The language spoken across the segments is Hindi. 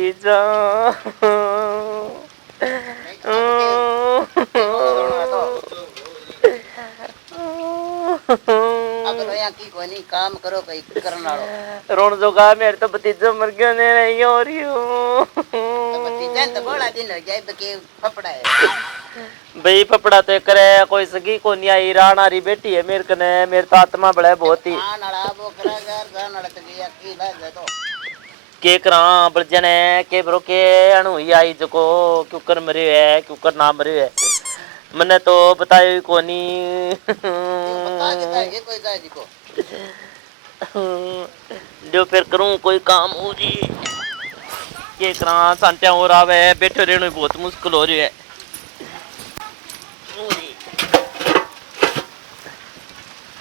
भतीजा। की कोनी काम करो कई करन वालो रोण जोगा मेरे तो भतीजा मर गयो ने रही हो रही हूं। तो भतीजा तो बड़ा दिन हो जाए बके फपड़ा है भाई फपड़ा तो करे कोई सगी को नहीं आई राणारी बेटी है मेरे कने मेरे तो आत्मा बड़ा बहुत ही आ नड़ा वो करा यार जा नड़ा तो गया की लाग तो के करा बलजने के ब्रो के अणु ही आई जको क्यों कर मरे है क्यों कर ना मरे है मने तो बतायो कोनी बता के था ये कोई जाए जी जो फिर करूं कोई काम हो जी के करा सांत्या हो रहा है बैठे रहने बहुत मुश्किल हो रही है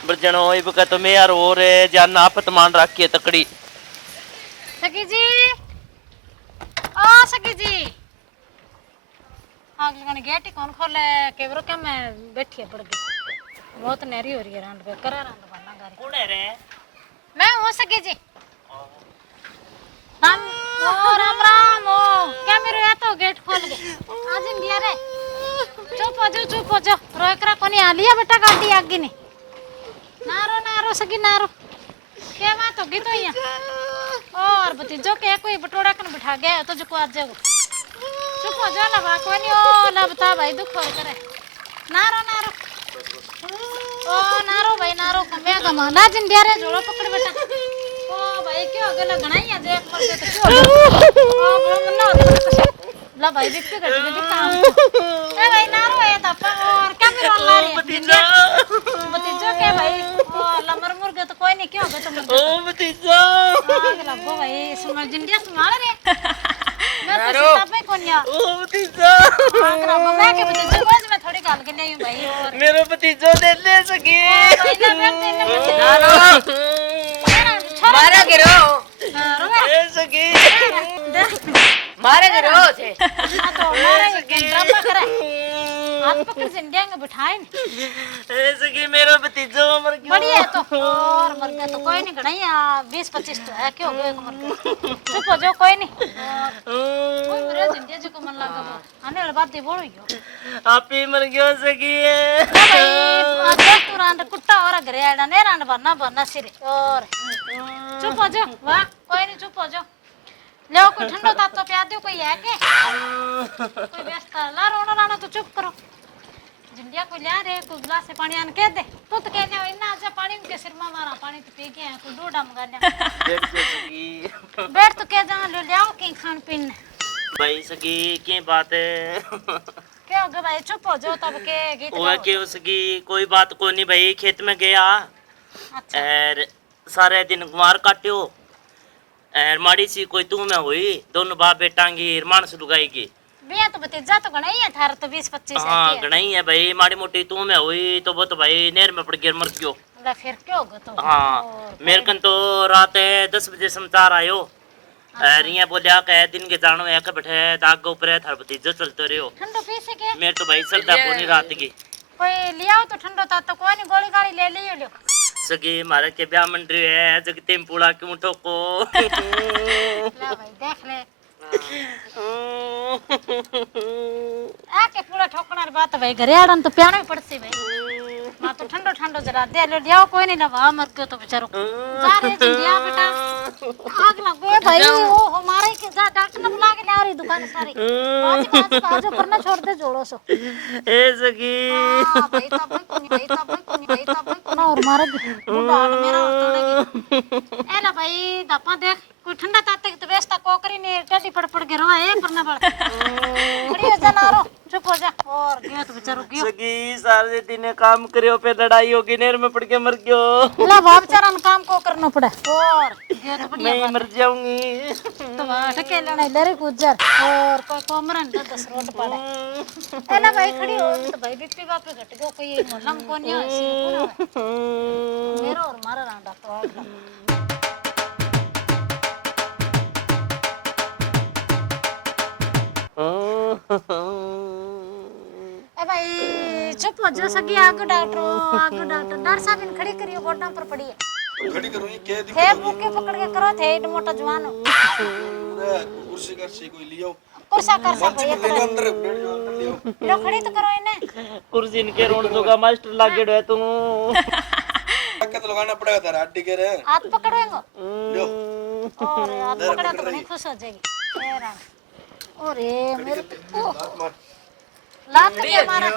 बरजनो इब का तो मैं यार हो रे जान नापत मान रखी है तकड़ी सखी जी ओ सखी जी आग लगाने गेट ही कौन खोले केवरो क्या मैं बैठी है पड़ गई बहुत नेरी हो रही है रांड पे करा रांड बनना गारी कौन है रे मैं हूं सखी जी राम ओ राम राम ओ क्या मेरे या तो गेट खोल गए आज इंडिया रे चुप हो जाओ रोकरा कोनी आ लिया बेटा गाड़ी आगे ने नारो सगी नारो क्या बात होगी तो यहाँ और भतीजो के कोई बटोड़ा कन बिठा गया तो जो को आज जाओ चुप हो जाओ ना बा कोई नहीं ओ ना बता भाई दुख हो करे नारो ओ नारो भाई नारो मैं गमाना जिंदिया रे जोड़ो पकड़ बेटा ओ भाई क्यों गला गणाई आज एक पर तो क्यों ओ बड़ा मन्ना होता ला भाई बिप्पी कट के दिखा ए भाई नारो है तपा और क्या मेरा ला रही है भतीजो के भाई ओ लमर मुर्गे तो कोई नहीं क्यों हो तो मर ओ भतीजा आग लगो भाई सुमर जिंदिया संभाल रे मैं तो सीता पे कोन्या ओ भतीजा आग लगो मैं के भतीजो को मैं थोड़ी गाल के नहीं हूं भाई और मेरो भतीजो दे ले सकी भाई ना बैठते ना मारा गिरो ए सकी मारे गिरो थे हां तो मारे ड्रामा करे हाथ पकड़ जिंदिया में बिठाए ए सकी मेरो भतीजो मर गयो बढ़िया तो और मर गया तो कोई नहीं गणाई 20-25 तो है क्यों गए मर गया चुप हो जाओ कोई नहीं कोई मरे जिंदिया जो को मन लागा आने वाली बात ही बोलो आप ही मर गयो सकी भाई आज तू रांड कुत्ता और घरे आड़ा ने रांड बनना सिरे और चुप हो जाओ वाह कोई नहीं चुप हो जाओ ले कोई ठंडो तात तो पिया दो कोई है के कोई व्यस्त ला रोना राना तो चुप करो जिंदिया को ला रे कुछ गिलास से पानी आन के दे तू तो कहने इतना आजा पानी के सिर में मारा पानी तो पी के कोई डोडा मंगा ले बैठ तो के जा ले आओ के खान पीन भाई सकी की बात है क्या हो गया भाई चुप हो जाओ तब के गीत ओए के उसकी कोई बात को नहीं भाई खेत में गया अच्छा और सारे दिन गुमार काट्यो और माड़ी सी कोई तू में हुई दोनों बाप बेटांगी मानस लुगाएगी बिया तो भतीजा तो गणा ही है थारा तो 20-25 है हाँ गणा ही है भाई माड़ी मोटी तू में हुई तो वो तो भाई नेर में पड़ गया मर गयो ला फिर क्या होगा तो हाँ मेरे कन तो रात 10 बजे समाचार आयो और ये बोलिया कह दिन के जानो है के बैठे दाग के ऊपर थार भतीजो चलते रहो ठंडो पी से के मेरे तो भाई सरदा कोनी रात की कोई लियाओ तो ठंडो ता तो कोई नहीं गोली गाड़ी ले लियो सगी मारे के ब्याह मंडरी है जग तेम पूड़ा क्यों ठोको ला भाई देख ले आके पूरा ठोकना री बात भाई घरे आड़न तो प्यानो ही पड़सी भाई मां तो ठंडो जरा दे ले लियाओ कोई नहीं ना वहां मर गयो तो बेचारो जा रे जिंदिया बेटा आग लगे भाई ओ हमारे के जा डॉक्टर ने बुला के ला रही दुकान सारी बाजी पर ना छोड़ दे जोड़ो सो ए सगी हां भाई तब ना और मार दे बुढ़ा मेरा तोड़ेगी ए ना भाई दपा देख कोई ठंडा ताते तो व्यवस्था कोकरी ने टटी पड़ के रोए पर ना पड़ बढ़िया जनारो चुप हो जा और गयो तो बेचारो गयो सगी सारे दिन काम करियो पे लड़ाई होगी नेर में पड़ के मर गयो ला बाप चारा काम को करना पड़े और गयो तो बढ़िया मैं मर जाऊंगी तो बात के लेने लरे गुजर और कोई कोमरन का 10 रोड पड़े एला भाई खड़ी हो तो भाई बीपी बाप घट गयो कोई मोलम कोनी है पूरा मेरो और मारा रांडा तो ए भाई चुप हो जा सगी आगे डॉक्टर डर साहब इन खड़ी करियो गोडा पर पड़ी है खड़ी करूं ये क्या थे मुके पकड़ के करो थे मोटा जवान हो कुर्सी कर्सी कोई लियो कुर्सा कर सब मंच ले लो अंदर बैठ जाओ अंदर लियो लो खड़ी तो करो इन्हें कुर्सी इनके रोड जोगा मास्टर लागे है तू धक्का तो लगाना पड़ेगा तेरा हड्डी के रे हाथ पकड़ेंगे लियो और हाथ पकड़ा तो नहीं खुश हो जाएगी तेरा अरे मेरे हाथ मार लात के मारा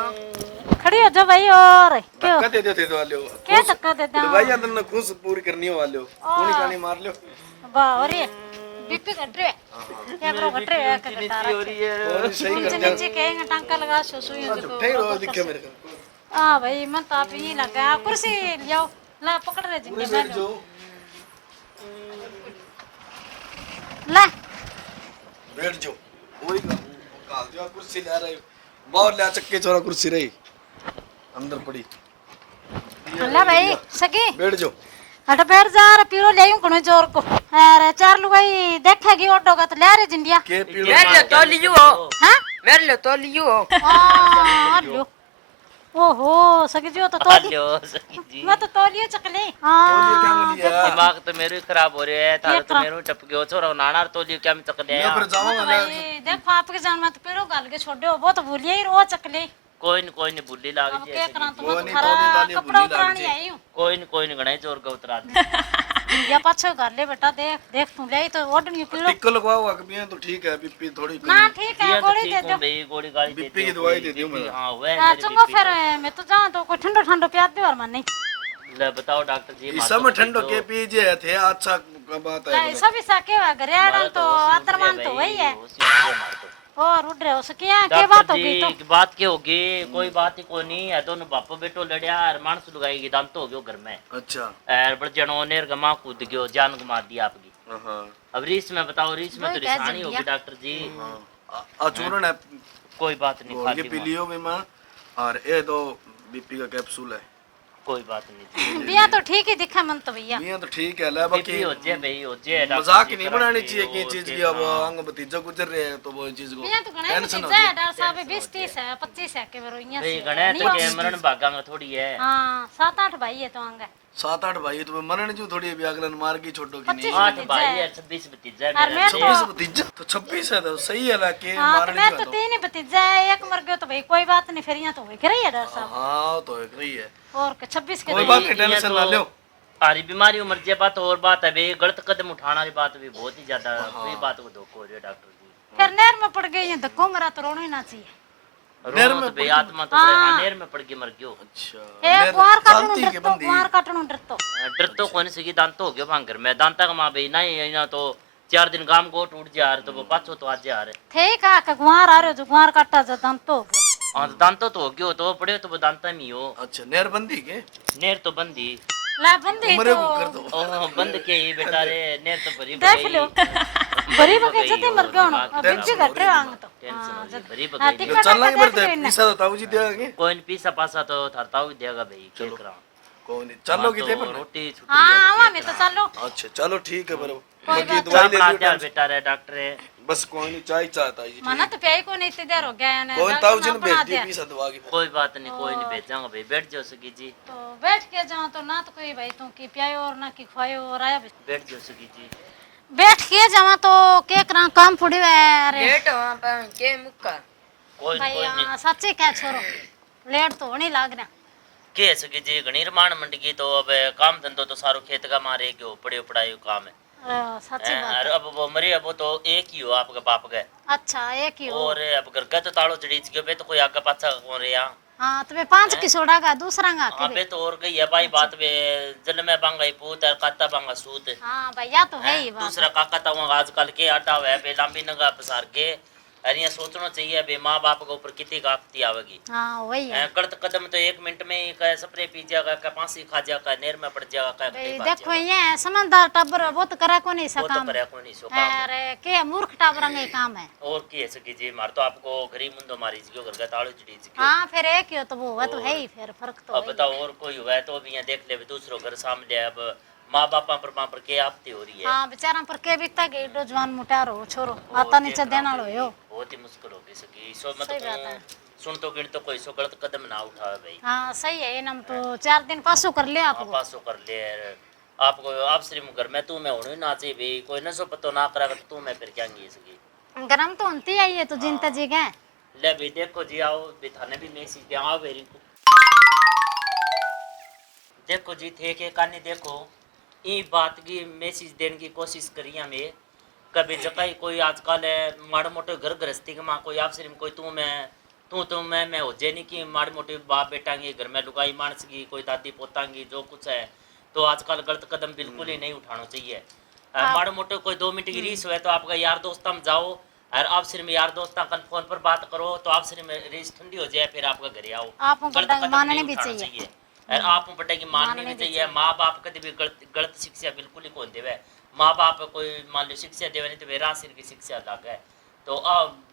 खड़ी हो जा भाई और क्यों धक्का दे दो वाले हो क्या धक्का देता हूँ भाई अंदर ना खुश पूरी करनी हो वाले हो कौन कहानी मार लियो वाह अरे बीपी घट रही है क्या ब्रो घट रही है क्या घटा रहा हो रही है और सही नीचे कर नीचे कहेंगे टांका लगा सुई दे ठहर रो दिखे मेरे को हाँ भाई मन तो आप यही लगा कुर्सी लियाओ ला पकड़ रहे जिंदगी बैठ में जाओ ला बैठ जाओ वही काल जो कुर्सी ला रहे बाहर ले चक्के चोरा कुर्सी रही अंदर पड़ी ला भाई सगी बैठ जाओ हट बैठ जा रे पीरो ले आऊं कोनो जोर को अरे चार लुगाई देखेगी ऑटो का तो ले रे जिंदिया के पीड़ो मेरे लिए तो लियो हो हां मेरे लिए तो लियो हो आ लो ओहो सगी जो तो हेलो सखी जी मैं तो तौलियो चकले क्या हां मिल गया दिमाग तो मेरे ही खराब हो रहे है थारे तो खराब? मेरे टप गयो छोरा नाना तो लियो क्या मैं चकले मैं फिर जाऊंगा ना भाई देखो आपके जान में तो पीरो गाल के छोड़ो वो तो भूलिए ही रो चकले कोई नहीं बुल्ली लाग अब जी क्या करा तो वो मैं नहीं, खरा तौली ताली कपड़ा भूली लाग उतरानी जी। आई हूं कोई नहीं गणे चोर का उतरा दे जिंदिया पाछो कर ले बेटा देख देख तू ले तो ओडनी पीरो टिक्को लगवाओ अकबियां तो ठीक है बीपी थोड़ी ना कम ठीक ये है तो गोली ठीक दे हूँ दो भाई गोली गाली दे बीपी की दवाई दे दियो मैं हां वह हाँ, चंगो फिर मैं तो जाऊं तो कोई ठंडो ठंडो प्याद दे और मन नहीं ले बताओ डॉक्टर जी इस समय ठंडो के पीजिए थे अच्छा बात है नहीं सभी साके वा घरेड़न तो आतरमान तो वही है और उड़ रहे हो सकिया के बात होगी तो बात क्या होगी कोई बात ही कोई नहीं है दोनों बापो बेटो लड़या और मानस लुगाई दांत हो गयो घर में अच्छा और बड़ जनो नेर गमा कूद गयो जान गमा दी आपकी हां अब रीस में बताओ रीस में वही तो कह रिसानी दिया। होगी डॉक्टर जी चूरन है कोई बात नहीं घोल के खाली पी मार। लियो बीमा और ये दो बीपी का कैप्सूल है कोई बात नहीं बिया तो ठीक ही दिखा मन तो भैया ये तो ठीक है ले बाकी बीपी हो जे भाई हो जे डॉक्टर मजाक जी नहीं करा बनानी के चाहिए कि वो चीज के- की अब हाँ। अंग भतीजा गुजर रहे हैं तो वो चीज को बिया तो गणे टेंशन की होती है जा डॉक्टर साहब 20 30 है 25 है के बरो इया भाई से गणे नहीं तो हो- के मरण भागा में थोड़ी है हां 7 8 भाई है तो आंगे 7 8 भाई तो मरण जो थोड़ी अभी अगलन मार की छोटो की नहीं 25 8 भाई है 26 भतीजा है और मेरा मैं जी। तो 26 भतीजा तो 26 है तो सही है ला के हां तो मारने मैं का तो तो 3 ही भतीजा है एक मर गयो तो भाई कोई बात नहीं फिर यहां तो होई रही है डॉक्टर साहब हाँ तो एक रही है और के 26 के कोई तो- बात नहीं टेंशन ना लो सारी बीमारी उम्र जे बात और बात है भाई गलत कदम उठाना वाली बात भी बहुत ही ज्यादा ये बात को धोखो हो रही है डॉक्टर जी फिर नहर में पड़ गई ये धक्को मरा तो रोना ही ना चाहिए रोनो तो भाई आत्मा तो बड़े हानेर में पड़ के मर गयो अच्छा ए मेरे कुआर काटणू चालती के डरतो बंदी कुआर काटणू डरतो डर तो कौन सी दांत हो गयो भांगर में दांता का मां भाई नहीं ना तो 4 दिन गाम गोट उठ जा रहे तो वो पाछो तो आज जा रहे थे का का कुआर आ रहे जो कुआर काटा जा दम तो हां तो दांतो तो हो गयो तो पड़े तो वो दांता में हो अच्छा नेर बंदी के नेर तो बंदी ला बंदी उमरे तो को कर दो ओ बंद के ही बेटा रे नेर तो भरी देख लो बरी बगे जते मर गयो ना टेंशन अब बिच घटे आंग तो हो रही, भरी हां बगई टिकट चलना ही देख पड़ता लो है इन्हें पैसा तो ताऊ जी देगा कोई नहीं पीसा पासा तो थरता हुई देगा भाई क्या करा कौन नहीं चलो कितने पर रोटी छुट्टी हां है, आवा क्या में तो करा। चलो अच्छा चलो ठीक है बरो कोई बाकी बात दवाई चाय ले बना लियो दिया बेटा रे डॉक्टर रे बस कोई नहीं चाय चाहता है मना तो प्याई को नहीं ते देर हो गया ने कौन ताऊ जी ने भेज दी पैसा दवा की कोई बात नहीं कोई नहीं भेजांगा भाई बैठ जाओ सगी जी तो बैठ के जाओ तो ना तो कोई भाई तू की प्यायो और ना की खवायो और आया भी। बैठ जाओ सगी जी बैठ के जावा तो के करा काम पड़ी है अरे लेट वहां पर के मुक्का कोई भाई नहीं हाँ, सच्चे क्या छोरो लेट तो होने लाग रहा के सगी जी घणी रमान मंडगी तो अब काम धंधो तो सारो खेत का मारे क्यों पड़े पढ़ाई काम है सच्ची बात और अब वो मरे अब वो तो एक ही हो आपका बाप का अच्छा एक ही हो और अब घर का तो ताड़ो चढ़ीच गयो बे तो कोई आगे पाछा कौन रे यहाँ हाँ तो वे 5 की सोडा का दूसरा का के अबे तो और गई है भाई बात वे जल में बांगा ही पूत और काता बांगा सूत हाँ भैया तो है ही बात दूसरा काका तो वहाँ आजकल के आटा है बे लंबी नगा पसार के अरे ये सोचना चाहिए बे माँ बाप के ऊपर कितनी आपत्ति आवेगी हाँ वही है गलत कदम तो 1 मिनट में ही का स्प्रे पी जाएगा का फांसी खा जाएगा नेर में पड़ जाएगा का भाई देखो ये समझदार टब्बर वो तो करे को नहीं वो तो सका करे को नहीं सो काम अरे के मूर्ख टब्बर का काम है और की है सकी जी मार तो आपको गरीब मुंडो मारी जियो घर का ताड़ो चढ़ी जियो हाँ फिर एक ही हो तो वो हुआ तो है ही फिर फर्क तो अब बताओ और कोई हुआ है तो भी यहाँ देख ले दूसरों घर सामने अब माँ बापा पर के आपत्ति हो रही है हाँ बेचारा पर के बीता गई डो जवान मुटारो छोरो आता नीचे देना लो यो बहुत ही मुश्किल हो गई सकी सो सही बात है। सुन तो गिन तो कोई सो गलत कदम ना उठावे भाई हाँ सही है ये नम तो 4 दिन पासो कर ले हाँ आपको पासो कर ले आपको आप श्री घर में तू मैं होने ना चाहिए भाई कोई नशो पतो ना करा तो तू मैं फिर क्या सकी गरम तो होती है ये तो जिनता जी गए ले भी देखो जी आओ भी थाने भी मैसेज दे आओ बेरी को देखो जी थे के कानी देखो ई बात की मैसेज देने की कोशिश करी हमें कभी जकाई कोई आजकल है माड़े मोटे घर गृहस्थी के माँ कोई आपसे कोई तू मैं हो जे नहीं कि माड़ी मोटी बाप बेटा की घर में लुगाई मानस की कोई दादी पोता की जो कुछ है तो आजकल गलत कदम बिल्कुल ही नहीं उठाना चाहिए माड़े मोटे कोई 2 मिनट की रीस हुए तो आपका यार दोस्ता में जाओ और आप सिर्फ यार दोस्ता कल फोन पर बात करो तो आप सिर्फ रीस ठंडी हो जाए फिर आपका घरे आओ आप गलत कदम मानने नहीं भी उठाना चाहिए चाहिए और आप बेटा की माननी भी चाहिए माँ बाप कभी भी गलत शिक्षा बिल्कुल ही कौन देवे माँ बाप कोई मान लो शिक्षा देवे नहीं तो वे राशि की शिक्षा अलग है तो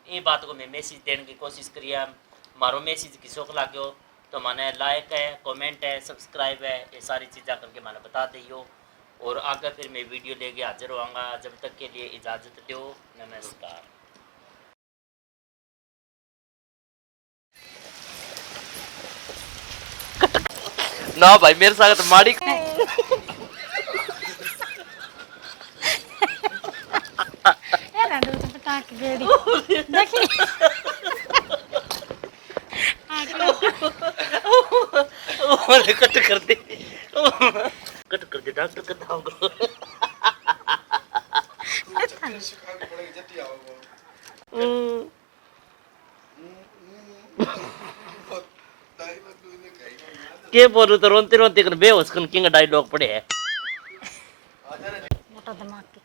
ये बात को मैं मैसेज देने की कोशिश करिए मारो मैसेज की शौक लागो तो मैंने लाइक है कमेंट है सब्सक्राइब है ये सारी चीज़ें करके मैंने बता दियो और आगे फिर मैं वीडियो लेके हाजिर होऊंगा जब तक के लिए इजाज़त दो नमस्कार ना भाई मेरे साथ माड़ी ए ना दूध पटा के गेड़ी देखी कट कर दे डॉक्टर का धाम करो सिखा के पड़ेगी जल्दी आओ वो के बोलू तो रोते रोते कर बेहोश कन किंग डायलॉग पड़े है मोटा दिमाग की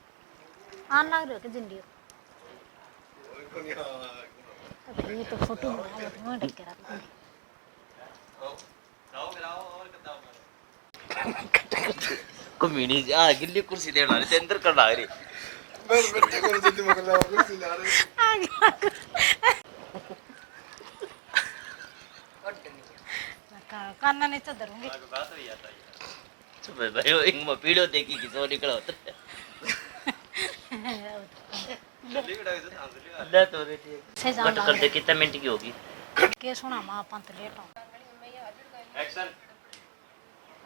आन लग रही हो कि जिंदी हो ये तो फोटो बना तो मैं ढक के रखूंगी कमीनी आ गिल्ली कुर्सी देना रे अंदर कर ला रही बस बच्चे को जल्दी मगर लाओ कुर्सी ला रहे कान्ना नहीं तो धरूंगी चुप भाई एक में पीड़ो देखी कि सो निकला होता ले तो रे से कट कर दे कितने मिनट की होगी के सुना मां पंत लेट एक्शन